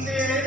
Amen.